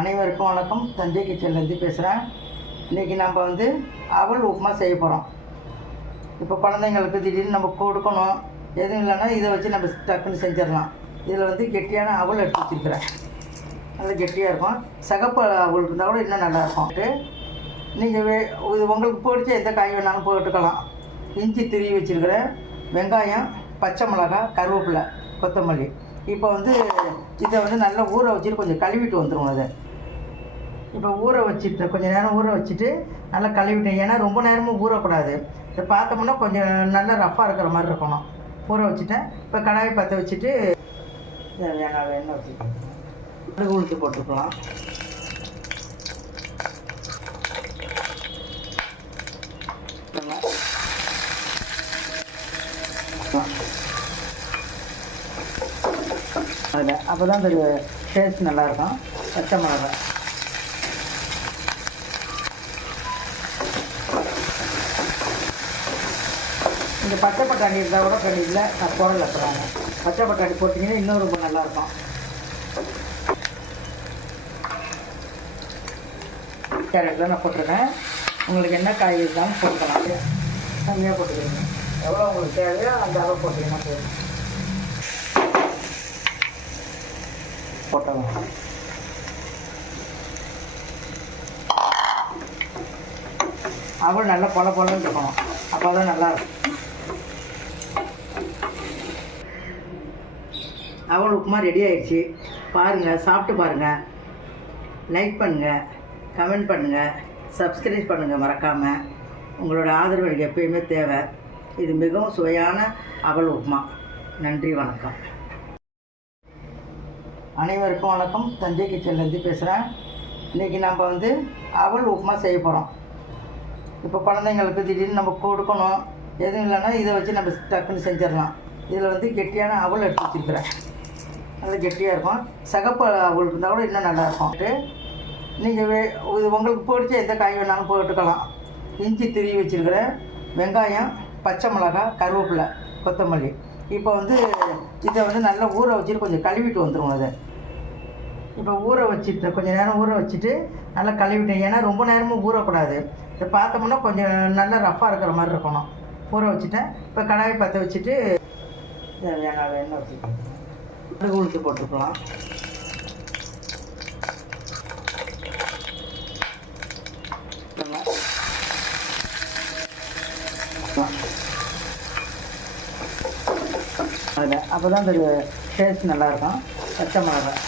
அனைவருக்கும் வணக்கம். தஞ்சை கிச்சன்லேருந்து பேசுகிறேன் இன்றைக்கி நம்ம வந்து அவல் உப்புமா செய்ய போகிறோம் இப்போ குழந்தைங்களுக்கு திடீர்னு நம்ம கொடுக்கணும். எதுவும் இல்லைன்னா இதை வச்சு நம்ம டக்குன்னு செஞ்சிடலாம். இதில் வந்து கெட்டியான அவல் எடுத்து வச்சுருக்கிறேன். நல்லா கெட்டியாக இருக்கும். சகப்பு அவல் இருந்தால் கூட இன்னும் நல்லாயிருக்கும் நீங்கள் வே இது உங்களுக்கு பிடிச்ச எந்த காய் வேணாலும் போட்டுக்கலாம். இஞ்சி திருவி வச்சுருக்கிறேன் வெங்காயம் பச்சை மிளகாய் கருவேப்பிலை கொத்தமல்லி. இப்போ வந்து இதை வந்து நல்லா ஊற வச்சுட்டு கொஞ்சம் கழுவிட்டு வந்துடும் அதை இப்போ ஊற வச்சுட்டு கொஞ்சம் நேரம் ஊற வச்சுட்டு நல்லா கழுவிட்டேன். ஏன்னா ரொம்ப நேரமும் ஊறக்கூடாது. இதை பார்த்தோம்னா கொஞ்சம் நல்லா ரஃப்பாக இருக்கிற மாதிரி இருக்கணும். ஊற வச்சுட்டேன். இப்போ கடாயை பற்ற வச்சுட்டு வேணாம் எண்ணெய் வச்சுக்கலாம் கடுகு உளுத்து போட்டுக்கலாம். அதில். அப்போ தான் அந்த டேஸ்ட் நல்லாயிருக்கும். பச்சை மிளகாய் இந்த பச்சை பட்டாணி இருந்தால் கூட கண்ணி இல்லை நான் போடல அப்புறாங்க பச்சை பட்டாணி போட்டிங்கன்னா இன்னும் ரொம்ப நல்லாயிருக்கும். கேரட்டில் நான் போட்டிருக்கேன். உங்களுக்கு என்ன காய் இருந்தாலும் போட்டுக்கலாம். கம்மியாக போட்டுக்கிறீங்க. எவ்வளோ உங்களுக்கு தேவையோ அந்த அளவு போட்டிங்கன்னா போதும். போட்டாங்க. அவள் நல்லா பொல பொலன்னு இருக்கணும் அப்போ தான் நல்லா இருக்கும். அவள் உப்புமா ரெடி ஆயிடுச்சு. பாருங்கள் சாப்பிட்டு பாருங்கள் லைக் பண்ணுங்கள் கமெண்ட் பண்ணுங்கள் சப்ஸ்கிரைப் பண்ணுங்கள் மறக்காமல் உங்களோட ஆதரவு எனக்கு எப்பயுமே தேவை. இது மிகவும் சுவையான அவள் உப்புமா. நன்றி வணக்கம். அனைவருக்கும் வணக்கம். தஞ்சை கிச்சன்லேருந்து பேசுகிறேன் இன்றைக்கி நம்ம வந்து அவல் உப்புமா செய்ய போகிறோம் இப்போ குழந்தைங்களுக்கு திடீர்னு நம்ம கொடுக்கணும். எதுவும் இல்லைன்னா இதை வச்சு நம்ம டக்குன்னு செஞ்சிடலாம். இதில் வந்து கெட்டியான அவல் எடுத்து வச்சுருக்கிறேன். நல்லா கெட்டியாக இருக்கும். சகப்பு அவல் இருந்தால் கூட இன்னும் நல்லாயிருக்கும் நீங்கள் வே இது உங்களுக்கு பிடிச்ச எந்த காய் வேணாலும் போட்டுக்கலாம். இஞ்சி திருவி வச்சுருக்கிறேன் வெங்காயம் பச்சை மிளகாய் கருவேப்பிலை கொத்தமல்லி. இப்போ வந்து இதை வந்து நல்லா ஊற வச்சுட்டு கொஞ்சம் கழுவிட்டு வந்துடுவோம் அதை இப்போ ஊற வச்சுட்டு கொஞ்சம் நேரம் ஊற வச்சுட்டு நல்லா கழுவிட்டேன் ஏன்னா ரொம்ப நேரமும் ஊறக்கூடாது. இதை பார்த்தோம்னா கொஞ்சம் நல்லா ரஃப்பாக இருக்கிற மாதிரி இருக்கணும். ஊற வச்சுட்டேன். இப்போ கடாயை பற்ற வச்சுட்டு வேணாம் எண்ணெய் வச்சுக்கலாம் கடுகு உளுத்து போட்டுக்கலாம். அதில் அப்போ தான் அந்த டேஸ்ட் நல்லாயிருக்கும் பச்சை மிளகாய்.